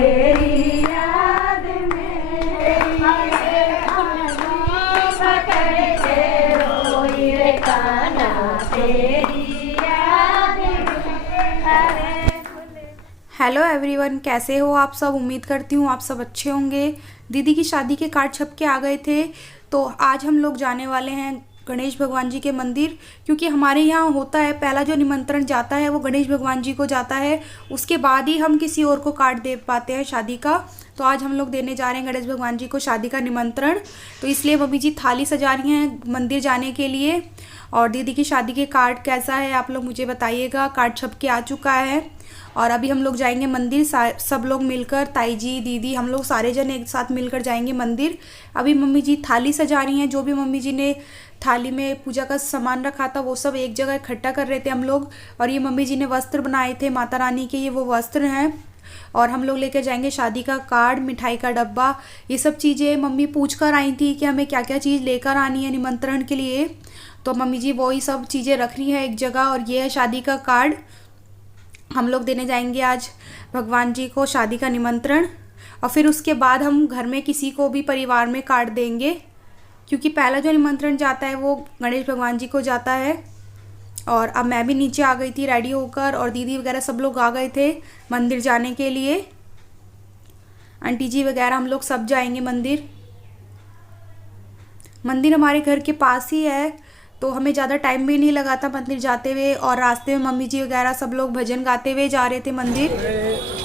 तेरी याद में पकड़ के रोई रे कान्हा तेरी याद में। हेलो एवरीवन, कैसे हो आप सब। उम्मीद करती हूँ आप सब अच्छे होंगे। दीदी की शादी के कार्ड छप के आ गए थे, तो आज हम लोग जाने वाले हैं गणेश भगवान जी के मंदिर, क्योंकि हमारे यहाँ होता है पहला जो निमंत्रण जाता है वो गणेश भगवान जी को जाता है, उसके बाद ही हम किसी और को कार्ड दे पाते हैं शादी का। तो आज हम लोग देने जा रहे हैं गणेश भगवान जी को शादी का निमंत्रण, तो इसलिए मम्मी जी थाली सजा रही हैं मंदिर जाने के लिए। और दीदी की शादी के कार्ड कैसा है आप लोग मुझे बताइएगा। कार्ड छप के आ चुका है और अभी हम लोग जाएंगे मंदिर, सब लोग मिलकर, ताई जी, दीदी, हम लोग सारे जन एक साथ मिलकर जाएंगे मंदिर। अभी मम्मी जी थाली सजा रही हैं, जो भी मम्मी जी ने थाली में पूजा का सामान रखा था वो सब एक जगह इकट्ठा कर रहे थे हम लोग। और ये मम्मी जी ने वस्त्र बनाए थे माता रानी के, ये वो वस्त्र हैं। और हम लोग लेकर जाएंगे शादी का कार्ड, मिठाई का डब्बा, ये सब चीज़ें मम्मी पूछ कर आई थी कि हमें क्या क्या चीज़ लेकर आनी है निमंत्रण के लिए। तो मम्मी जी वही सब चीज़ें रख रही हैं एक जगह। और ये है शादी का कार्ड, हम लोग देने जाएंगे आज भगवान जी को शादी का निमंत्रण। और फिर उसके बाद हम घर में किसी को भी परिवार में कार्ड देंगे, क्योंकि पहला जो निमंत्रण जाता है वो गणेश भगवान जी को जाता है। और अब मैं भी नीचे आ गई थी रेडी होकर, और दीदी वगैरह सब लोग आ गए थे मंदिर जाने के लिए। आंटी जी वगैरह हम लोग सब जाएंगे मंदिर। मंदिर हमारे घर के पास ही है, तो हमें ज़्यादा टाइम भी नहीं लगा था मंदिर जाते हुए। और रास्ते में मम्मी जी वगैरह सब लोग भजन गाते हुए जा रहे थे मंदिर।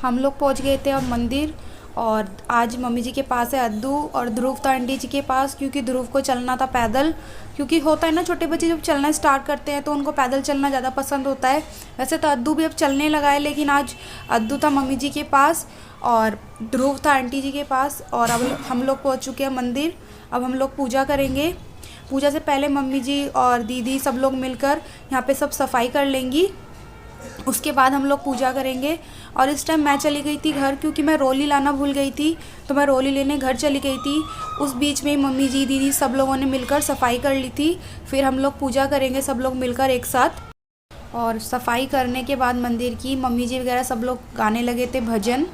हम लोग पहुंच गए थे अब मंदिर। और आज मम्मी जी के पास है अद्दू, और ध्रुव था आंटी जी के पास, क्योंकि ध्रुव को चलना था पैदल। क्योंकि होता है ना, छोटे बच्चे जब चलना स्टार्ट करते हैं तो उनको पैदल चलना ज़्यादा पसंद होता है। वैसे तो अद्दू भी अब चलने लगा है, लेकिन आज अद्दू था मम्मी जी के पास और ध्रुव था आंटी जी के पास। और अब हम लोग पहुँच चुके हैं मंदिर। अब हम लोग पूजा करेंगे। पूजा से पहले मम्मी जी और दीदी सब लोग मिलकर यहाँ पे सब सफाई कर लेंगी, उसके बाद हम लोग पूजा करेंगे। और इस टाइम मैं चली गई थी घर, क्योंकि मैं रोली लाना भूल गई थी, तो मैं रोली लेने घर चली गई थी। उस बीच में मम्मी जी, दीदी सब लोगों ने मिलकर सफाई कर ली थी। फिर हम लोग पूजा करेंगे सब लोग मिलकर एक साथ। और सफाई करने के बाद मंदिर की मम्मी जी वगैरह सब लोग गाने लगे थे भजन।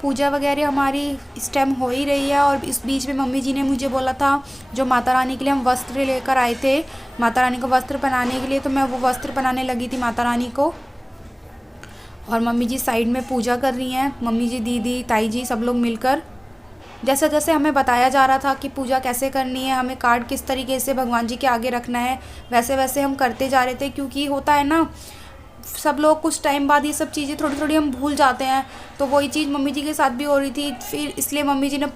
पूजा वगैरह हमारी इस टाइम हो ही रही है। और इस बीच में मम्मी जी ने मुझे बोला था, जो माता रानी के लिए हम वस्त्र लेकर आए थे माता रानी को वस्त्र बनाने के लिए, तो मैं वो वस्त्र बनाने लगी थी माता रानी को। और मम्मी जी साइड में पूजा कर रही हैं, मम्मी जी, दीदी, ताई जी सब लोग मिलकर। जैसे जैसे हमें बताया जा रहा था कि पूजा कैसे करनी है, हमें कार्ड किस तरीके से भगवान जी के आगे रखना है, वैसे वैसे हम करते जा रहे थे। क्योंकि होता है ना, सब लोग कुछ टाइम बाद ये सब चीज़ें थोड़ी थोड़ी हम भूल जाते हैं, तो वही चीज़ मम्मी जी के साथ भी हो रही थी। फिर इसलिए मम्मी जी ने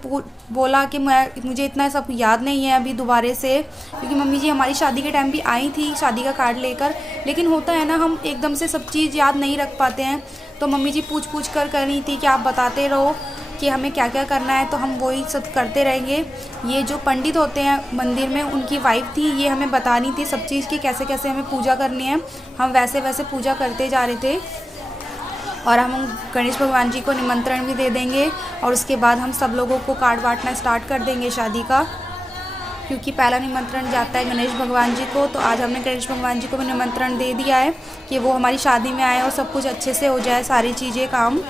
बोला कि मुझे इतना सब याद नहीं है अभी दोबारा से, क्योंकि मम्मी जी हमारी शादी के टाइम भी आई थी शादी का कार्ड लेकर। लेकिन होता है ना, हम एकदम से सब चीज़ याद नहीं रख पाते हैं, तो मम्मी जी पूछ पूछ कर रही थी कि आप बताते रहो कि हमें क्या क्या करना है, तो हम वही सब करते रहेंगे। ये जो पंडित होते हैं मंदिर में, उनकी वाइफ थी, ये हमें बता रही थी सब चीज़ की कैसे कैसे हमें पूजा करनी है। हम वैसे वैसे पूजा करते जा रहे थे। और हम गणेश भगवान जी को निमंत्रण भी दे देंगे, और उसके बाद हम सब लोगों को कार्ड बांटना स्टार्ट कर देंगे शादी का। क्योंकि पहला निमंत्रण जाता है गणेश भगवान जी को। तो आज हमने गणेश भगवान जी को भी निमंत्रण दे दिया है कि वो हमारी शादी में आए और सब कुछ अच्छे से हो जाए, सारी चीज़ें काम।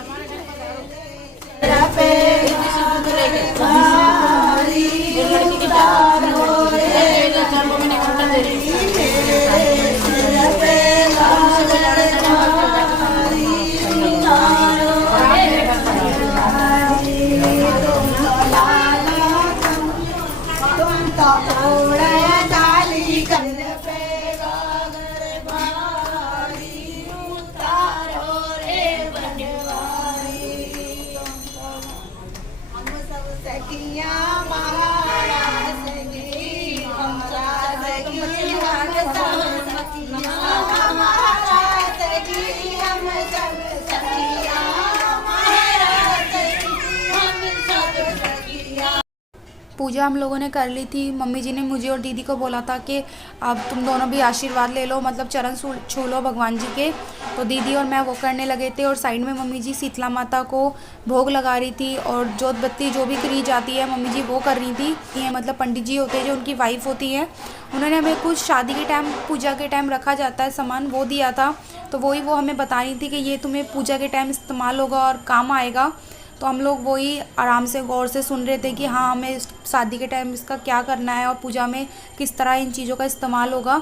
पूजा हम लोगों ने कर ली थी। मम्मी जी ने मुझे और दीदी को बोला था कि अब तुम दोनों भी आशीर्वाद ले लो, मतलब चरण छू लो भगवान जी के। तो दीदी और मैं वो करने लगे थे और साइड में मम्मी जी शीतला माता को भोग लगा रही थी और जोत बत्ती जो भी करी जाती है मम्मी जी वो कर रही थी। ये मतलब पंडित जी होते हैं जो उनकी वाइफ होती है, उन्होंने हमें कुछ शादी के टाइम पूजा के टाइम रखा जाता है सामान, वो दिया था। तो वही वो हमें बता रही थी कि ये तुम्हें पूजा के टाइम इस्तेमाल होगा और काम आएगा। तो हम लोग वही आराम से गौर से सुन रहे थे कि हाँ हमें शादी के टाइम इसका क्या करना है और पूजा में किस तरह इन चीज़ों का इस्तेमाल होगा।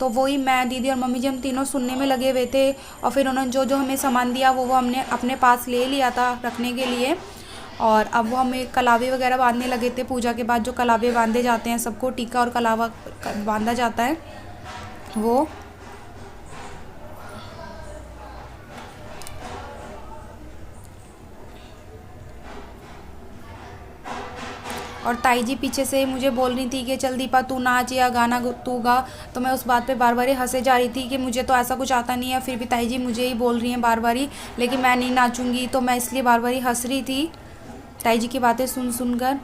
तो वही मैं, दीदी और मम्मी जी हम तीनों सुनने में लगे हुए थे। और फिर उन्होंने जो जो हमें सामान दिया वो हमने अपने पास ले लिया था रखने के लिए। और अब वो हमें कलावे वगैरह बांधने लगे थे। पूजा के बाद जो कलावे बांधे जाते हैं, सबको टीका और कलावा बांधा जाता है वो। और ताई जी पीछे से मुझे बोल रही थी कि चल दीपा तू नाच या गाना तू गा। तो मैं उस बात पे बार बार हंसे जा रही थी कि मुझे तो ऐसा कुछ आता नहीं है, फिर भी ताई जी मुझे ही बोल रही हैं बार बार, लेकिन मैं नहीं नाचूंगी। तो मैं इसलिए बार बार हंस रही थी ताई जी की बातें सुन सुनकर।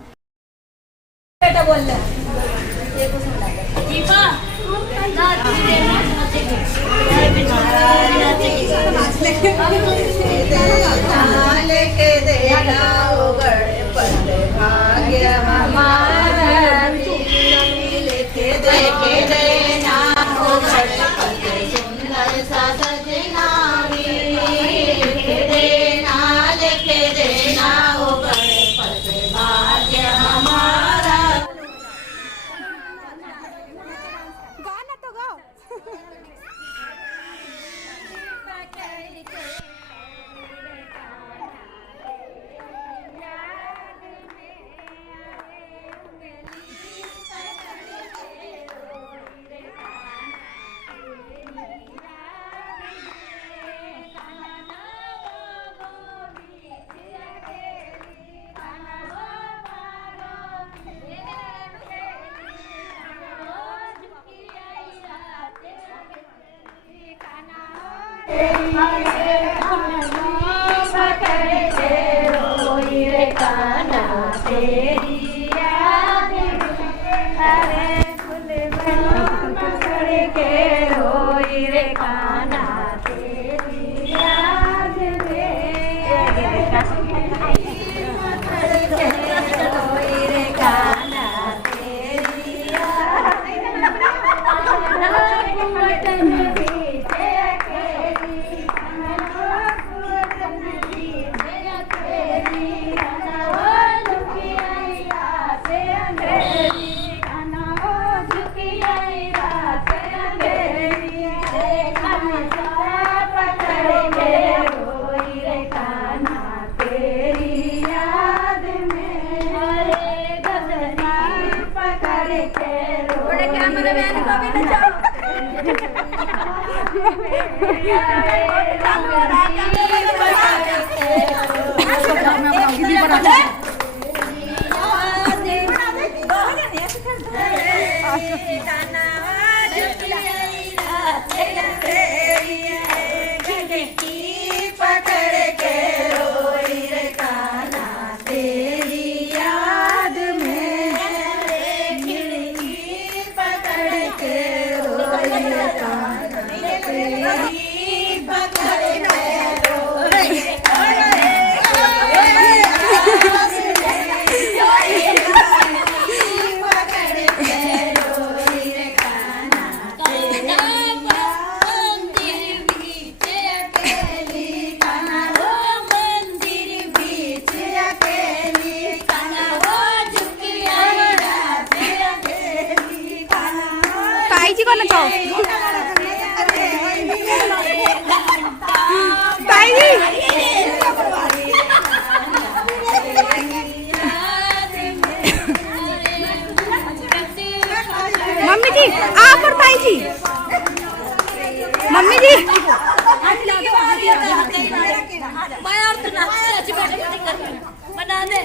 बना दे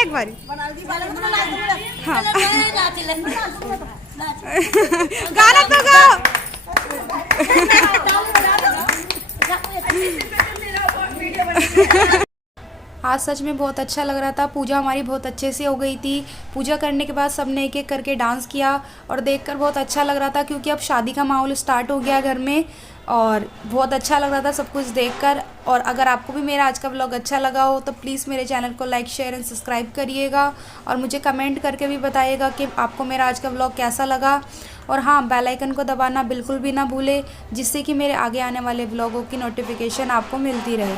एक बारी हाँ गाना तो गाओ। आज सच में बहुत अच्छा लग रहा था। पूजा हमारी बहुत अच्छे से हो गई थी। पूजा करने के बाद सबने एक एक करके डांस किया और देखकर बहुत अच्छा लग रहा था, क्योंकि अब शादी का माहौल स्टार्ट हो गया घर में और बहुत अच्छा लग रहा था सब कुछ देखकर। और अगर आपको भी मेरा आज का व्लॉग अच्छा लगा हो तो प्लीज़ मेरे चैनल को लाइक शेयर एंड सब्सक्राइब करिएगा और मुझे कमेंट करके भी बताइएगा कि आपको मेरा आज का व्लॉग कैसा लगा। और हाँ, बेल आइकन को दबाना बिल्कुल भी ना भूले, जिससे कि मेरे आगे आने वाले व्लॉगों की नोटिफिकेशन आपको मिलती रहे।